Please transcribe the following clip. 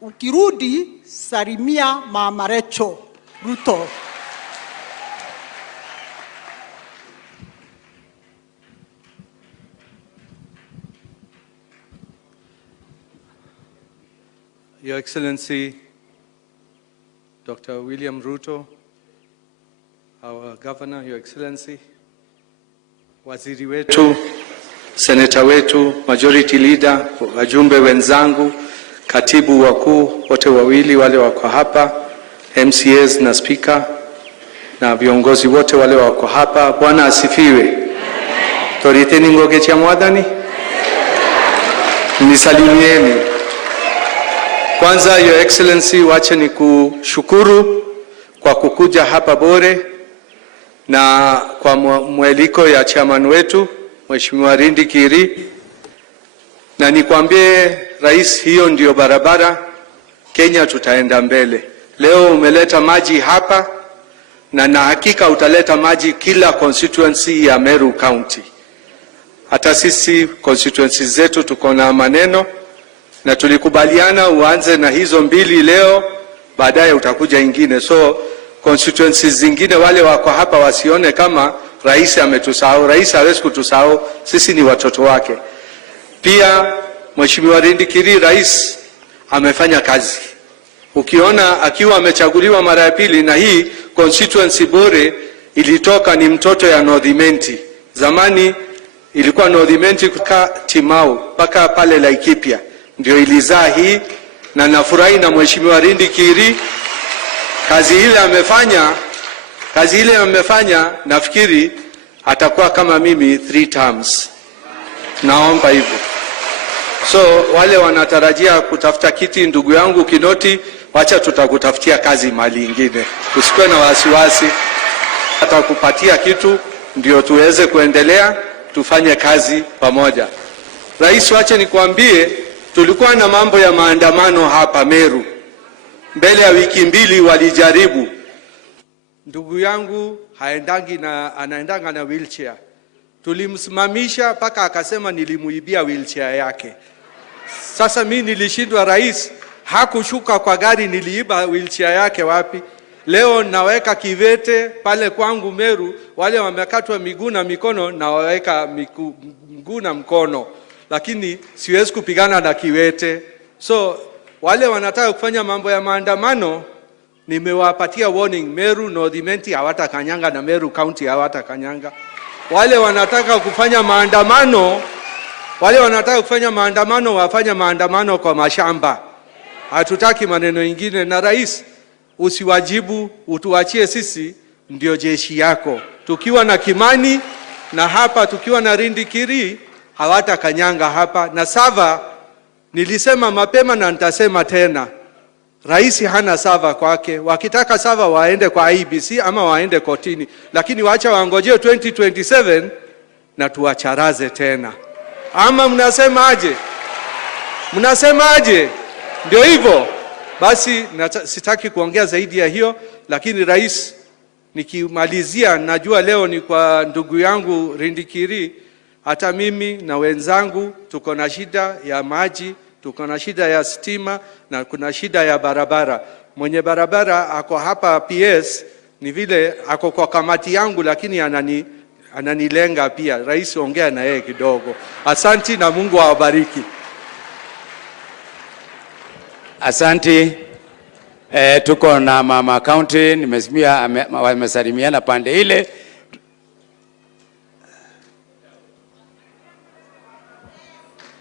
ukirudi salimia Mama Rachel Ruto. Your Excellency, Dr. William Ruto, our Governor, Your Excellency, waziri wetu, seneta wetu, majority leader, wajumbe wenzangu, katibu wakuu wote wawili wale wako hapa, MCAs na speaker na viongozi wote wale wako hapa, Bwana asifiwe. Toriteni ngoge cha mwadhani? Nisalimieni. Kwanza, Your Excellency, wache ni kushukuru kwa kukuja hapa bure na kwa mwaliko ya chairman wetu Mheshimiwa Rindi Kiri, na nikwambie rais, hiyo ndio barabara Kenya, tutaenda mbele. Leo umeleta maji hapa na hakika utaleta maji kila constituency ya Meru County. Hata sisi constituency zetu tuko na maneno na tulikubaliana uanze na hizo mbili leo, baadaye utakuja ingine. So constituencies zingine wale wako hapa wasione kama rais ametusahau. Rais hawezi kutusahau, sisi ni watoto wake. Pia Mheshimiwa Rindi Kiri, rais amefanya kazi. Ukiona akiwa amechaguliwa mara ya pili, na hii constituency bore ilitoka ni mtoto ya Northimenti. Zamani ilikuwa Northimenti kutoka Timau mpaka pale Laikipia ndio ilizaa hii, na nafurahi na Mheshimiwa Rindi Kiri kazi ile amefanya, nafikiri atakuwa kama mimi 3 terms. Naomba hivyo. So wale wanatarajia kutafuta kiti, ndugu yangu Kinoti, wacha tutakutafutia kazi mali ingine. Usikuwe na wasiwasi. Atakupatia kitu ndio tuweze kuendelea, tufanye kazi pamoja. Rais, wache nikwambie, tulikuwa na mambo ya maandamano hapa Meru. Mbele ya wiki 2 walijaribu. Ndugu yangu anaendanga na wheelchair. Tulimsimamisha paka akasema nilimuibia wheelchair yake. Sasa mimi nilishindwa, rais hakushuka kwa gari, niliiba wheelchair yake wapi? Leo naweka kiwete pale kwangu Meru, wale wamekatwa miguu na mikono na waweka miguu na mkono, lakini siwezi kupigana na kiwete. So wale wanataka kufanya mambo ya maandamano, nimewapatia warning. Meru Northimenti hawatakanyanga na Meru County hawatakanyanga. Wale wanataka kufanya maandamano, wafanya maandamano kwa mashamba. Hatutaki maneno ingine. Na rais, usiwajibu, utuachie sisi ndio jeshi yako. Tukiwa na Kimani na hapa tukiwa na Rindi Kiri, hawatakanyanga hapa. Na sava, nilisema mapema na nitasema tena, rais hana sava kwake. Wakitaka sava waende kwa IBC ama waende kotini, lakini waacha waangojee 2027 na tuwacharaze tena. Ama mnasemaje? Ndio hivyo. Basi sitaki kuongea zaidi ya hiyo, lakini rais, nikimalizia, najua leo ni kwa ndugu yangu Rindi Kiri. Hata mimi na wenzangu tuko na shida ya maji, tuko na shida ya stima na kuna shida ya barabara. Mwenye barabara ako hapa PS, ni vile ako kwa kamati yangu, lakini ananilenga pia. Rais, ongea na yeye kidogo. Asanti na Mungu awabariki. Asanti. Tuko na mama county, nimesimia wamesalimiana pande ile.